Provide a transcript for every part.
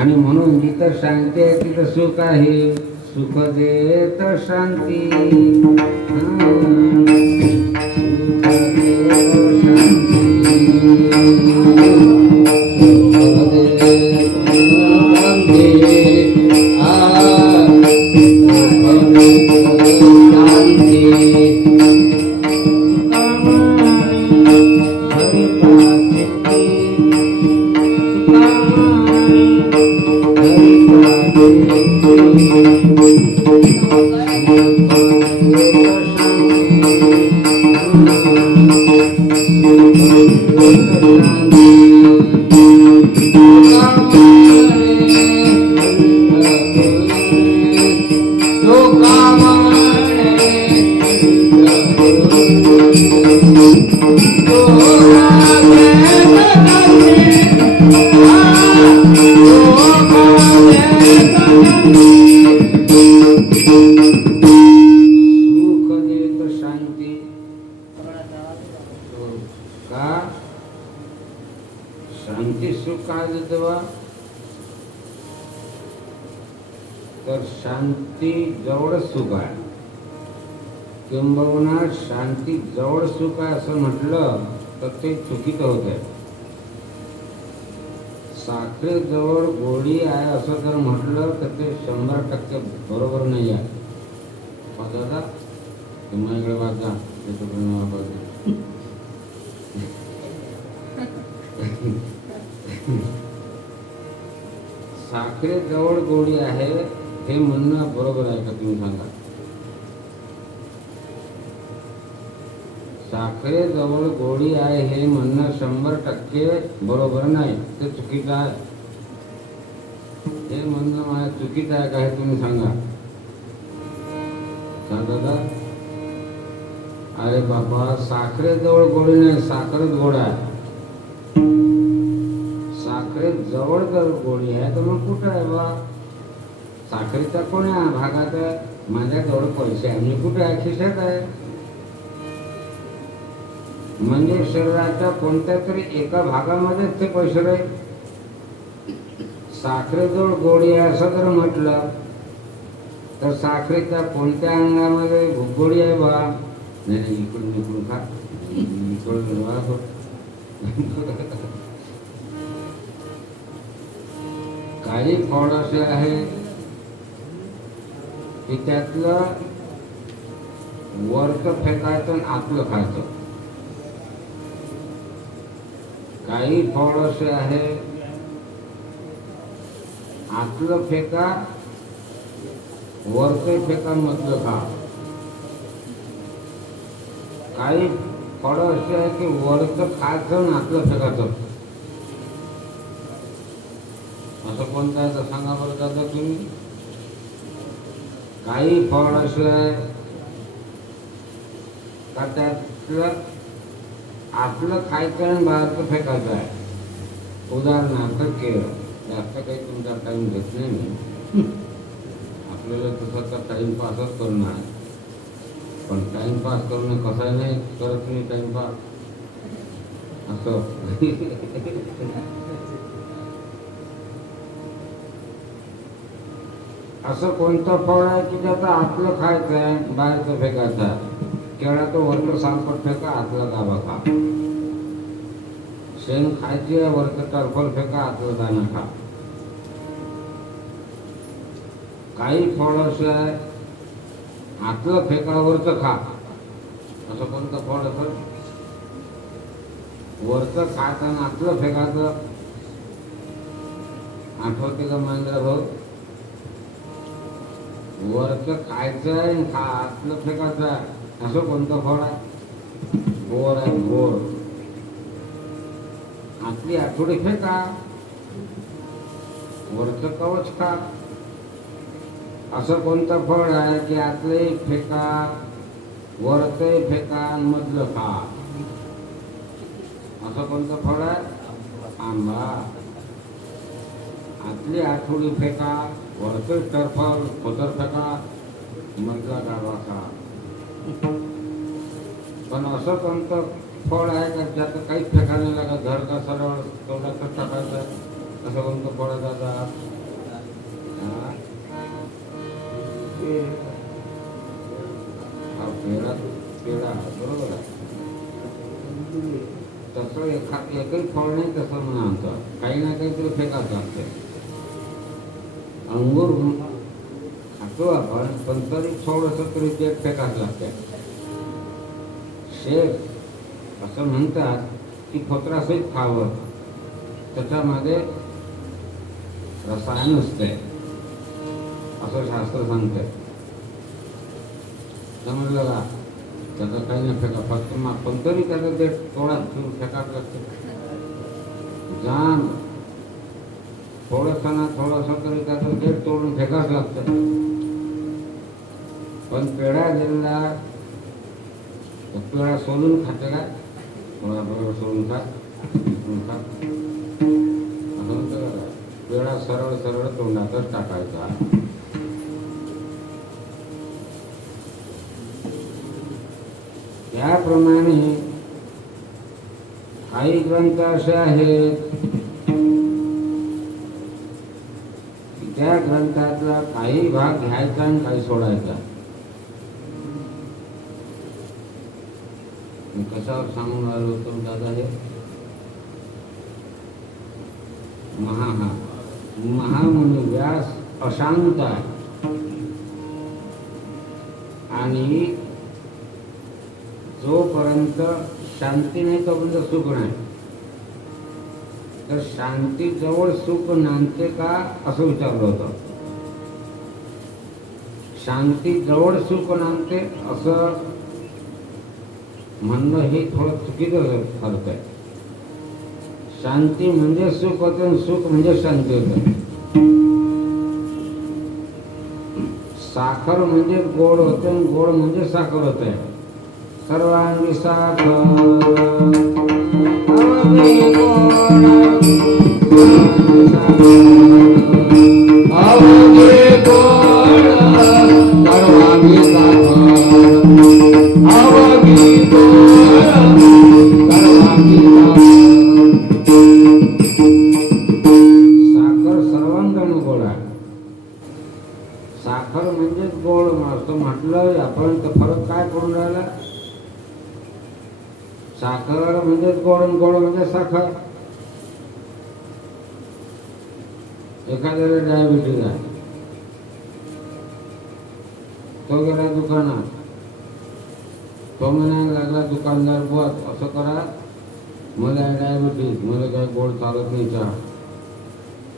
आणि म्हणून जिथं शांती आहे तिथं सुख आहे. सुख देत शांती, शांती सुख काय देतं बा? तर शांती जवळ सुख आहे, किंबहुना शांती जवळ सुख आहे असं म्हटलं तर ते चुकीचं होत आहे. साखरेजवळ गोडी आहे असं जर म्हटलं तर ते 100% बरोबर नाही आहे. दादा तुम्हाला इकडे वाचा साखरेजवळ गोडी आहे हे म्हणणं बरोबर आहे का तुम्ही सांगा? साखरेजवळ गोडी आहे हे म्हणणं 100% बरोबर नाही, ते चुकीचं आहे. हे म्हणणं माझ्या चुकीचं आहे का हे तुम्ही सांगा. दादा अरे बाबा, साखरेजवळ गोडी नाही, साखरच गोड आहे. साखरेजवळ जर गोडी आहे तर मग कुठं आहे बा? साखरेचा कोण्या भागात आहे? माझ्याजवळ पैसे आहे, मी कुठे आहे? खिशात आहे. म्हणजे शरीराच्या कोणत्या तरी एका भागामध्येच ते पैसे राहील. साखरेजवळ गोडी आहे असं जर म्हटलं तर साखरेच्या कोणत्या अंगामध्ये गोडी आहे बा? नाही, इकडून इकडून खा, इकडून काही फळ असे आहे की त्यातलं वरचं फेकायचं आणि आतलं खायचं. काही फळ असे आहे आतलं फेका, वरचं फेका, मधलं खा. काही फळ असे आहे की वरचं खायचं आणि आतलं फेकायचं. असं कोणतं आहे तर सांगा बरं दादा तुम्ही. काही फळ असे आहे का त्यातलं आतलं खायचं आणि बाहेरचं फेकायचं आहे. उदाहरणार्थ केळ. जास्त काही तुमचा टाइम घेत नाही मी, आपल्याला तसं तर टाइमपासच करणं आहे. पण टाइमपास करणं कसं नाही करत मी टाइमपास असं. असं कोणतं फळ आहे की ज्याचं आतलं खायचं आहे बाहेरचं फेकायचं आहे? केळाचं वरचं सालपट फेका, आतला गाभा खा. शेंग खायची आहे, वरचं टरफल फेका, आतलं दाणा खा. काही फळ असं आहे आतलं फेका, वरचं खा. असं कोणतं फळ असं? वरचं खायचं आणि आतलं फेकायचं. आठवते का महेंद्र भाऊ? वरचं खायचं आहे आणि आतलं फेकायचं आहे. असं कोणतं फळ आहे? बोर आहे, बोर. आतली आठवडी फेका, वरचं कवच खा. असं कोणतं फळ आहे की आतले फेका, वरचे फेका, मधलं खा? असं कोणतं फळ आहे? आंबा. आतली आठवडी फेका, वरचे टरफल, खोदर फेका, मधला गाभा खा. पण असं कोणतं फळ आहे का ज्याचं काहीच फेका नाही लागत? घर का सरळ तेवढं टाकायचं, नाशवंत फळं जातात. हा? हा पेढा पेढा बरोबर आहे. तसं एकही फळ नाही तसं म्हणून आमचं काही ना काही तुला फेकाच लागते. अंगूर खातो आपण पण तरी थोडंसं तरी ते फेकाच लागते. शेप असं म्हणतात की फोत्रासहित खावं, त्याच्यामध्ये रसायन असते असं शास्त्र सांगते. समजलं का? त्याचं काही नाही फेका, फक्त पण तरी त्याचं ते थोडा फेकाच लागते. जाम थोडंसं ना थोडंसं तरी त्याचं देठ तोडून फेकाच लागतं. पण पेढा दिलेला पेढा सोलून खाते का? थोडा बरोबर सोलून खा असं म्हणतं का? पेढा सरळ सरळ तोंडातच टाकायचा. त्याप्रमाणे काही ग्रंथ असे आहेत की त्या ग्रंथातला काही भाग घ्यायचा आणि काही सोडायचा. मी कशावर सांगून आलो होतो दादा? हे महा म्हणजे व्यास अशांत आहे आणि जोपर्यंत शांती नाही तोपर्यंत सुख नाही. तर शांती जवळ सुख नांदते का असं विचारलं होतं. शांती जवळ सुख नांदते असं म्हणणं हे थोडं चुकीचं ठरतंय. शांती म्हणजे सुख होतं आणि सुख म्हणजे शांती होतं. साखर म्हणजे गोड होते आणि गोड म्हणजे साखर होते. सर्वांगी साखर अवघी गोड, अवघी गोड सर्वांगी साखर, अवघी गोड सर्वांगी साखर सर्वांगाने गोड आहे. साखर म्हणजेच गोड असं म्हटलं आपण तर फरक काय पडून राहिला? साखर म्हणजेच गोड आणि गोड म्हणजे साखर. एखाद्याला डायबिटीज आहे, तो गेला दुकानात, तो म्हणायला लागला दुकानदार बुवा असं करा, मला डायबिटीज, मला काही गोड चालत नाही चहा,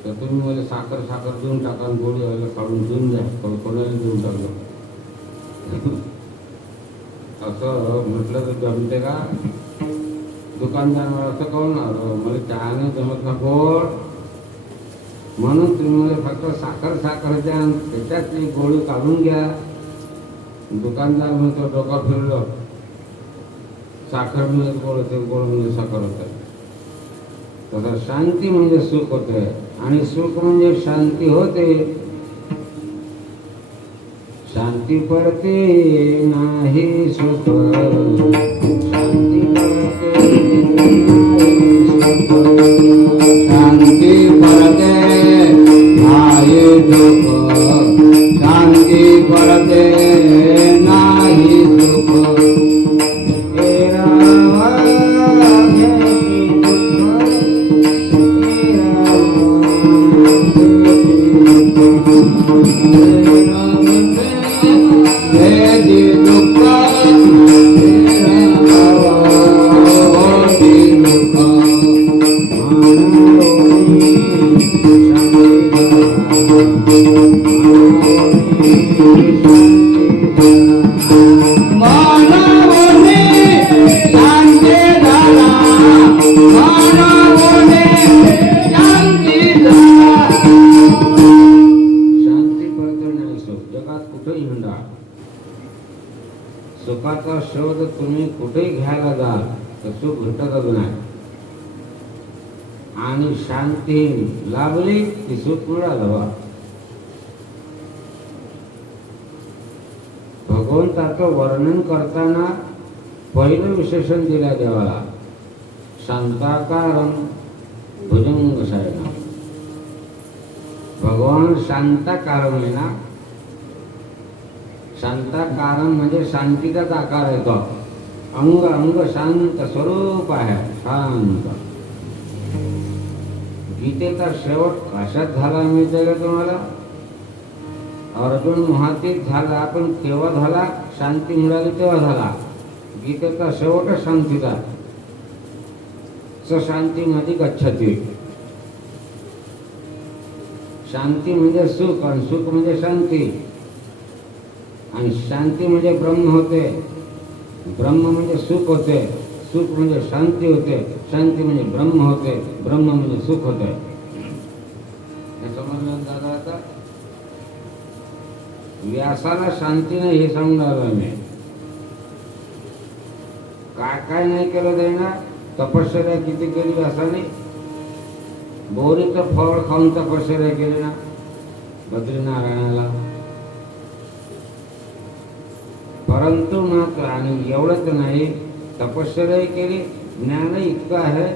तर तुम्ही मला साखर साखर देऊन टाका आणि गोडी व्हायला काढून देऊन द्या. कोणाला देऊन टाकलं असं म्हटलं तर जमते का? दुकानदार असं कहणार मला चहा नाही जमत ना गोड, म्हणून तुम्ही मला फक्त साखर साखर द्या, त्याच्यातली गोळी काढून घ्या. दुकानदार म्हणतो डोकं फिरलं, साखर म्हणजे गोड होते, गोड म्हणजे साखर होते. तसं शांती म्हणजे सुख होते आणि सुख म्हणजे शांती होते. शांती पडते नाही सुख, शांती पडते नाही सुख, शांती पडते नाही सुख, शांती पडते नाही सुख. सुखाचा शोध तुम्ही कुठेही घ्यायला जाल तर सुख भेटतच नाही, आणि शांती लाभली की सुख मिळालं. भगवंताचं वर्णन करताना पहिलं विशेषण दिलं देवाला, शांताकारं भुजंगशयनं. म्हणून शांताकारम आहे ना. शांताकारम म्हणजे शांतीचाच आकार येतो. अंग अंग शांत स्वरूप आहे, शांत. गीतेचा शेवट कशात झाला माहिती का तुम्हाला? अर्जुन मोहातीत झाला, पण केव्हा झाला? शांती मिळाली तेव्हा झाला. गीतेचा शेवटच शांतीचा. स शांतीमध्ये गच्छती. शांती म्हणजे सुख आणि सुख म्हणजे शांती, आणि शांती म्हणजे ब्रह्म होते, ब्रह्म म्हणजे सुख होते, सुख म्हणजे शांती होते, शांती म्हणजे ब्रह्म होते, ब्रह्म म्हणजे सुख होते. हे समजलं दादा? आता व्यासाला शांती नाही हे सांगणार मी. काय काय नाही केलं त्यानं. तपश्चर्या किती केली व्यासाने. बोरीचं फळ खाऊन तपश्चर्या केली ना बद्रीनारायणाला. परंतु मात्र आणि एवढंच नाही, तपश्चर्या केली. ज्ञान इतकं आहे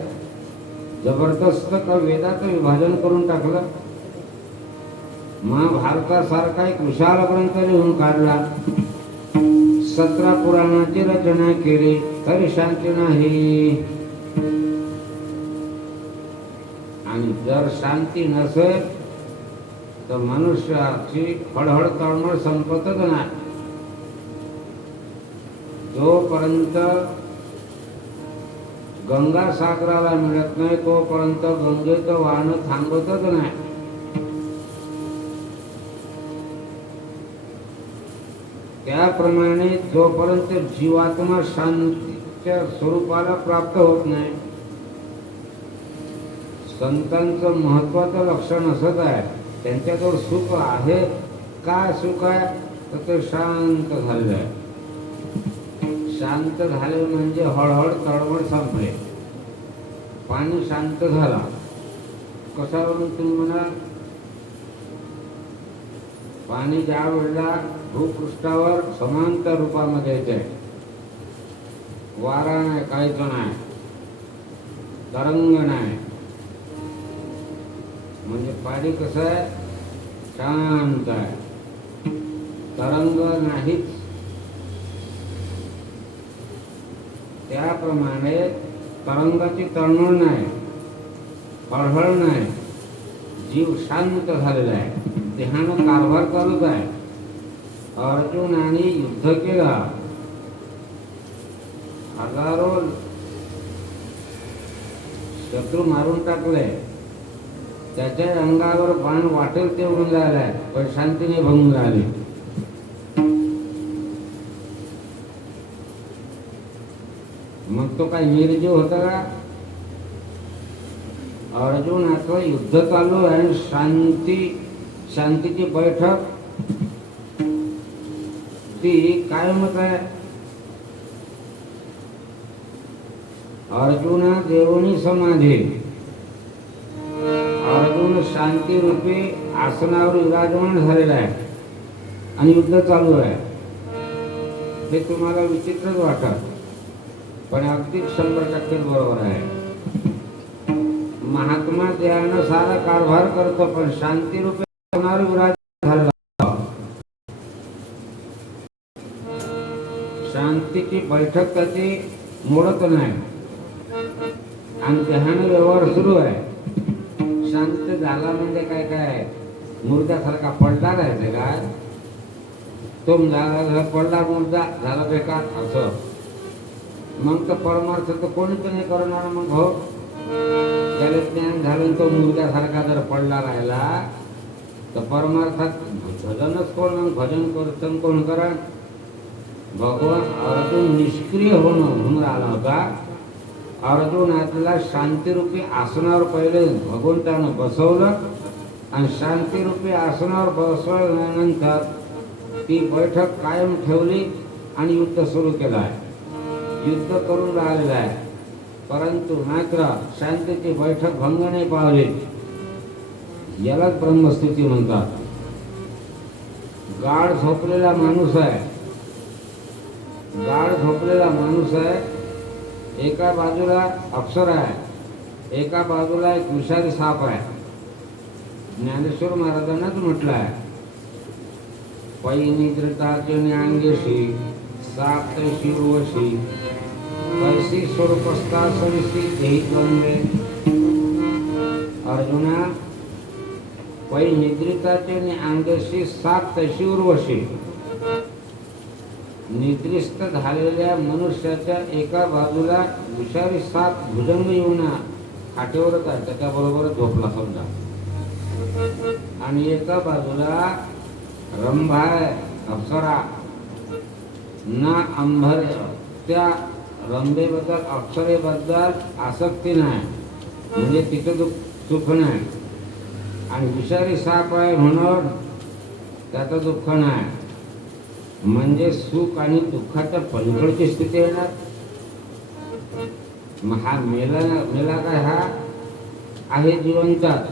जबरदस्त का वेदाचं विभाजन करून टाकलं. महाभारतासारखा एक विशाल ग्रंथ लिहून काढला. 17 पुराणाची रचना केली तरी शांती नाही. आणि जर शांती नसेल तर मनुष्याची हळहळ तळमळ संपतच नाही. जोपर्यंत गंगा सागराला मिळत नाही तोपर्यंत गंगेचं वाहन थांबतच नाही. त्याप्रमाणे जोपर्यंत जीवात्मा शांतीच्या स्वरूपाला प्राप्त होत नाही, संतांचं महत्वाचं लक्षण असंच आहे. त्यांच्याजवळ सुख आहे. काय सुख आहे? तर ते शांत झालेलं आहे. शांत झाले म्हणजे हळहळ तळमळ संपले. पाणी शांत झाला. कशावरून तुम्ही म्हणाल? पाणी ज्या वेळेला भूपृष्ठावर समांतर रूपामध्ये येते, वारा नाही, काहीच नाही, तरंग नाही, म्हणजे पाणी कसं आहे? शांत आहे. तरंग नाहीच. त्याप्रमाणे तरंगाची तळमळ नाही, हळहळ नाही, जीव शांत झालेला आहे. देहानं कारभार चालूच आहे. अर्जुनाने युद्ध केला. हजारो शत्रू मारून टाकले. त्याच्या अंगावर बाण वाटेल ते उडून राहिलाय, पण शांतीने भंगून राहिली. मग तो काय निर्जीव होता का? अर्जुनाचं युद्ध चालू आहे. शांतीची बैठक ती कायमच आहे. अर्जुना देवनी समाधी. अर्जुन शांती रूपी आसनावर विराजमान झालेला आहे आणि युद्ध चालू आहे. हे तुम्हाला विचित्रच वाटत, पण अगदी 100% बरोबर आहे. महात्मा देहानं सारा कारभार करतो, पण शांती रूपी आसनावर विराजमान झालेला. शांतीची बैठक त्याची मोडत नाही आणि देहानं व्यवहार सुरू आहे. शांत झाला म्हणजे काय काय मुर्द्यासारखा पडला राहायचं काय? तो झाला पडला मुर्दा झाला बेकार असं. मग तर परमार्थ तर कोणी पण हे करणार. मग हो, त्याला ज्ञान झालं तो मुर्द्यासारखा जर पडला राहिला तर परमार्थात भजनच कोण? मग भजन कीर्तन कोण करा? भगवान अर्जुन निष्क्रिय होऊन राहिला होता. अर्जुनाला शांतीरूपी आसनावर पहिले भगवंतानं बसवलं आणि शांतीरूपी आसनावर बसवल्यानंतर ती बैठक कायम ठेवली आणि युद्ध सुरू केलं आहे. युद्ध करून राहिलेलं आहे, परंतु मात्र शांतीची बैठक भंग नाही पावली. यालाच ब्रह्मस्थिती म्हणतात. गाढ झोपलेला माणूस आहे. गाढ झोपलेला माणूस आहे. एका बाजूला अप्सरा आहे, एका बाजूला एक विषारी साप आहे. ज्ञानेश्वर महाराजांनाच म्हटलंय, पै निद्रिताचे न्यांगेशी सात शिवशी कैसी स्वरूपस्था सविसी देही द्वंद्वे. अर्जुना, पै निद्रिताचे अंगशी सात तशी उर्वशी. निद्रिस्त झालेल्या मनुष्याच्या एका बाजूला विषारी सात भुजंग येऊन खाटेवरच आहे, त्याच्याबरोबर झोपला समजा. आणि एका बाजूला रंभा आहे, अप्सरा ना अंबर, त्या रंभेबद्दल अप्सरेबद्दल आसक्ती नाही, म्हणजे तिचं सुख नाही. आणि विषारी साप आहे म्हणून त्याचं दुःख नाही, म्हणजे सुख आणि दुःखाच्या पलीकडची स्थिती येणार. हा मेला काय, हा आहे जिवंतात,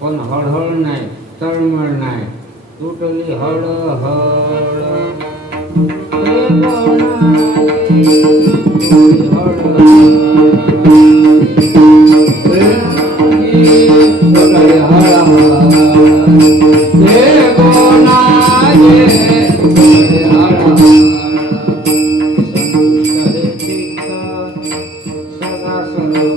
पण हळहळ नाही, तळमळ नाही, तुटली हळहळ. सदा सर्व